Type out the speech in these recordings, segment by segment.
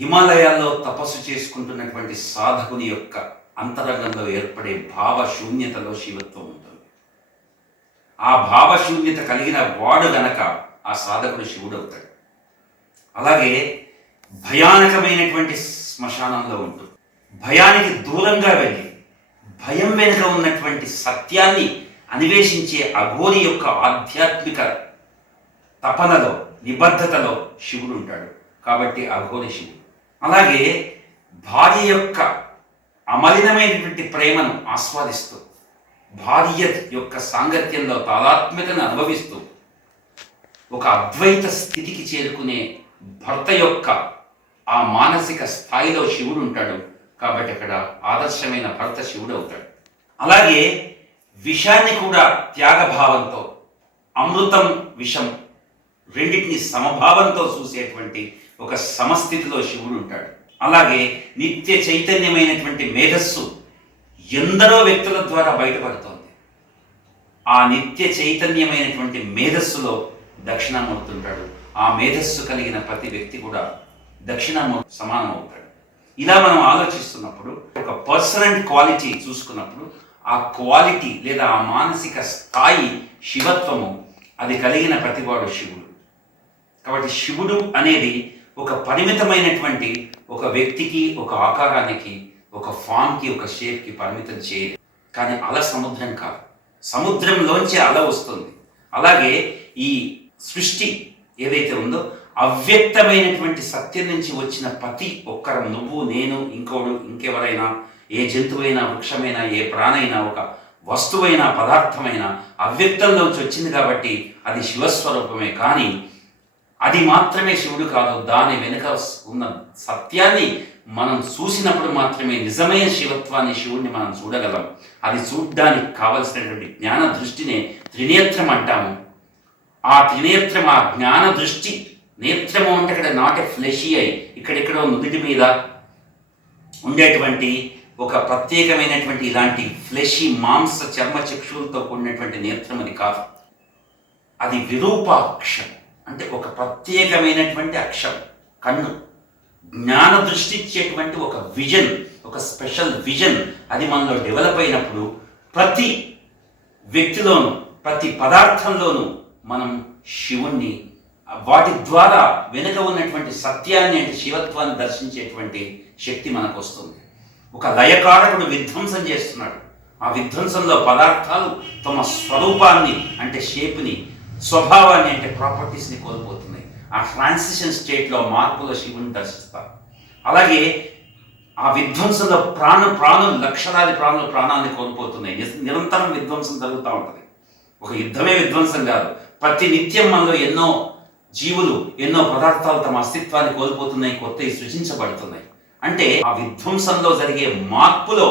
హిమాలయాల్లో తపస్సు చేసుకుంటున్నటువంటి సాధకుని యొక్క అంతరంగంలో ఏర్పడే భావశూన్యతలో శివత్వం ఉంటుంది. ఆ భావశూన్యత కలిగిన వాడు గనక ఆ సాధకుడు శివుడవుతాడు. అలాగే భయానకమైనటువంటి శ్మశానంలో ఉంటుంది. భయానికి దూరంగా వెళ్ళి భయం వెనుక ఉన్నటువంటి సత్యాన్ని అన్వేషించే అఘోరి యొక్క ఆధ్యాత్మిక తపనలో నిబద్ధతలో శివుడు ఉంటాడు. కాబట్టి అఘోరి శివుడు. అలాగే భార్య యొక్క అమలినమైనటువంటి ప్రేమను ఆస్వాదిస్తూ భార్య యొక్క సాంగత్యంలో తాదాత్మ్యతను అనుభవిస్తూ ఒక అద్వైత స్థితికి చేరుకునే భర్త యొక్క ఆ మానసిక స్థాయిలో శివుడు ఉంటాడు. కాబట్టి అక్కడ ఆదర్శమైన భర్త శివుడు అవుతాడు. అలాగే విషాన్ని కూడా త్యాగభావంతో, అమృతం విషం రెండింటిని సమభావంతో చూసేటువంటి ఒక సమస్థితిలో శివుడు ఉంటాడు. అలాగే నిత్య చైతన్యమైనటువంటి మేధస్సు ఎందరో వ్యక్తుల ద్వారా బయటపడుతోంది. ఆ నిత్య చైతన్యమైనటువంటి మేధస్సులో దక్షిణామూర్తి ఉంటాడు. ఆ మేధస్సు కలిగిన ప్రతి వ్యక్తి కూడా దక్షిణామూర్తి సమానం అవుతాడు. ఇలా మనం ఆలోచిస్తున్నప్పుడు ఒక పర్సన్ అండ్ క్వాలిటీ చూసుకున్నప్పుడు ఆ క్వాలిటీ లేదా ఆ మానసిక స్థాయి శివత్వము అది కలిగిన ప్రతివాడు శివుడు. కాబట్టి శివుడు అనేది ఒక పరిమితమైనటువంటి ఒక వ్యక్తికి, ఒక ఆకారానికి, ఒక ఫామ్కి, ఒక షేప్కి పరిమితం చేయదు. కానీ అల సముద్రం కాదు, సముద్రంలోంచి అల వస్తుంది. అలాగే ఈ సృష్టి ఏదైతే ఉందో అవ్యక్తమైనటువంటి సత్యం నుంచి వచ్చిన ప్రతి ఒక్కరం, నువ్వు, నేను, ఇంకోడు, ఇంకెవరైనా, ఏ జంతువైనా, వృక్షమైనా, ఏ ప్రాణైనా, ఒక వస్తువైనా, పదార్థమైనా అవ్యక్తంలోంచి వచ్చింది. కాబట్టి అది శివస్వరూపమే. కానీ అది మాత్రమే శివుడు కాదు. దాని వెనుక ఉన్న సత్యాన్ని మనం చూసినప్పుడు మాత్రమే నిజమైన శివత్వాన్ని, శివుడిని మనం చూడగలం. అది చూడ్డానికి కావలసినటువంటి జ్ఞాన దృష్టినే త్రినేత్రం అంటాము. ఆ త్రినేత్రం, ఆ జ్ఞాన దృష్టి, నేత్రము అంటే ఇక్కడ నాట్ ఎ ఫ్లెషీ ఐ, ఇక్కడెక్కడో నుదుటి మీద ఉండేటువంటి ఒక ప్రత్యేకమైనటువంటి ఇలాంటి ఫ్లెషీ మాంస చర్మ చక్షులతో కూడినటువంటి నేత్రం అది కాదు. అది విరూపాక్షం, అంటే ఒక ప్రత్యేకమైనటువంటి అక్షం, కన్ను. జ్ఞాన దృష్టి ఇచ్చేటువంటి ఒక విజన్, ఒక స్పెషల్ విజన్ అది మనలో డెవలప్ అయినప్పుడు ప్రతి వ్యక్తిలోనూ, ప్రతి పదార్థంలోనూ మనం శివుణ్ణి, వాటి ద్వారా వెనుక ఉన్నటువంటి సత్యాన్ని అంటే శివత్వాన్ని దర్శించేటువంటి శక్తి మనకు వస్తుంది. ఒక లయకారకుడు విధ్వంసం చేస్తున్నాడు. ఆ విధ్వంసంలో పదార్థాలు తమ స్వరూపాన్ని అంటే షేప్ని, స్వభావాన్ని అంటే ప్రాపర్టీస్ని కోల్పోతున్నాయి. ఆ ట్రాన్సిషన్ స్టేట్లో మార్పులో శివుని దర్శిస్తారు. అలాగే ఆ విధ్వంసంలో ప్రాణులు, లక్షలాది ప్రాణాలని కోల్పోతున్నాయి. నిరంతరం విధ్వంసం జరుగుతూ ఉంటుంది. ఒక యుద్ధమే విధ్వంసం కాదు. ప్రతి నిత్యం మనలో ఎన్నో జీవులు, ఎన్నో పదార్థాలు తమ అస్తిత్వాన్ని కోల్పోతున్నాయి, కొత్తవి సృజించబడుతున్నాయి. అంటే ఆ విధ్వంసంలో జరిగే మార్పులో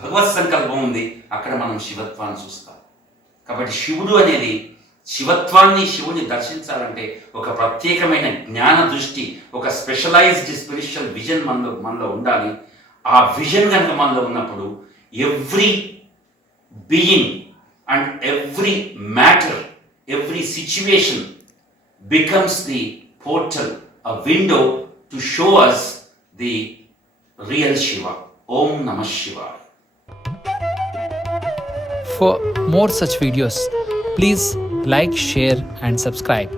భగవత్ సంకల్పం ఉంది. అక్కడ మనం శివత్వాన్ని చూస్తాం. కాబట్టి శివుడు అనేది శివత్వాన్ని, శివుని దర్శించాలంటే ఒక ప్రత్యేకమైన జ్ఞాన దృష్టి, ఒక స్పెషలైజ్డ్ స్పిరిచువల్ విజన్ మనలో ఉండాలి. ఆ విజన్ కనుక మనలో ఉన్నప్పుడు every being and every matter, every situation becomes the portal, a window to show us the real Shiva. Om Namah Shivaya. For more such videos, please like, share and subscribe.